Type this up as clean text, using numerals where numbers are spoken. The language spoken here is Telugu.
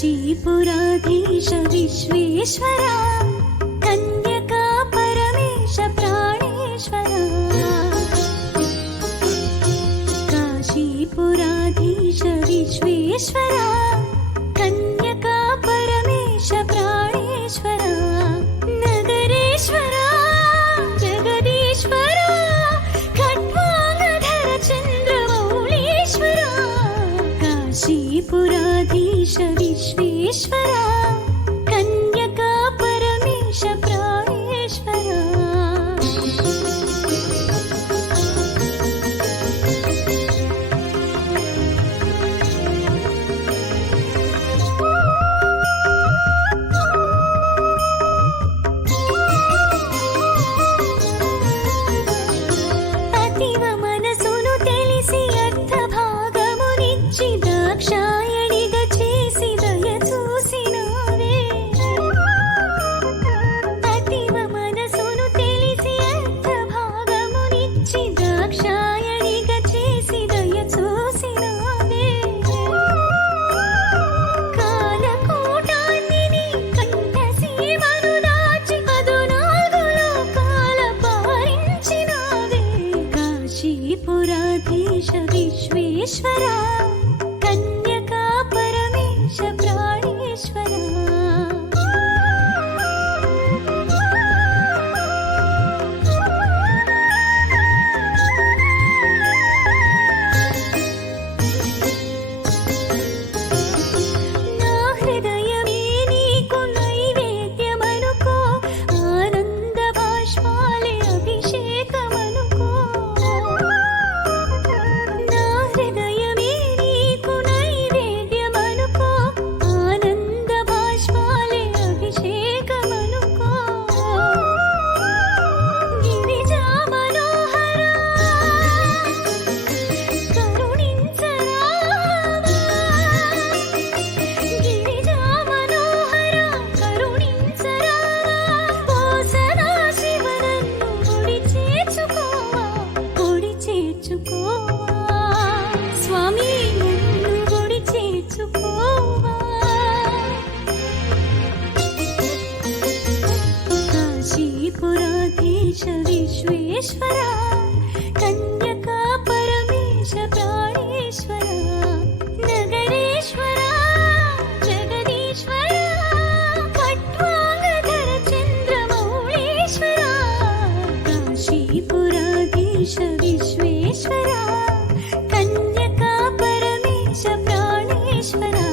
काशीपुराधीश विश्वेश्वरा कन्यका परमेश प्राणेश्वरा काशीपुराधीश विश्वेश्वरा कन्यका परमेश प्राणेश्वरा नगरेश्वरा जगदीश्वरा खट्वांगधर चन्द्रमौळीश्वरा काशीपुराधीश विश्वेश्वरा कन्यका परमेश प्राणेश्वरा अतीव मनसुनु तेलिसि अर्थभागमुनिच्चि दाक्षायणिगा చేసి దయ చూసినావే అతీవ మనసును తెలిసి అర్థభాగమునిచ్చి దాక్షాయణిగా చేసి దయ చూసినావే కాలకూటాన్ని నీ కంఠసీమను దాచి 14 లోకాల పాలించినావే కాశీపురాధీశ విశ్వేశ్వరా कन्यका परमेश प्राणेश्वरा ना हृदयमे नीकु नैवेद्यमनुको आनंद बाष्पाले अभिषेकमनुको ना हृदयमे नीकु नैवेद्यमनुको आनंद बाष्पाले अभिषेकमनुको गिरिजा मनोहरा करुणिंचरावा गिरिजा मनोहरा करुणिंचरावा ओ सदाशिवनन्नु गुడి చేర్చుకోవా స్వామి నన్ను గుడి చేర్చుకోవా काशीपुराधीश विश्वेश्वरा कन्यका परमेश प्राणेश्वरा नगरेश्वरा जगदीश्वरा खट्वांगधर चन्द्रमौळीश्वरा काशीपुराधीश विश्वेश्वरा कन्यका परमेश प्राणेश्वरा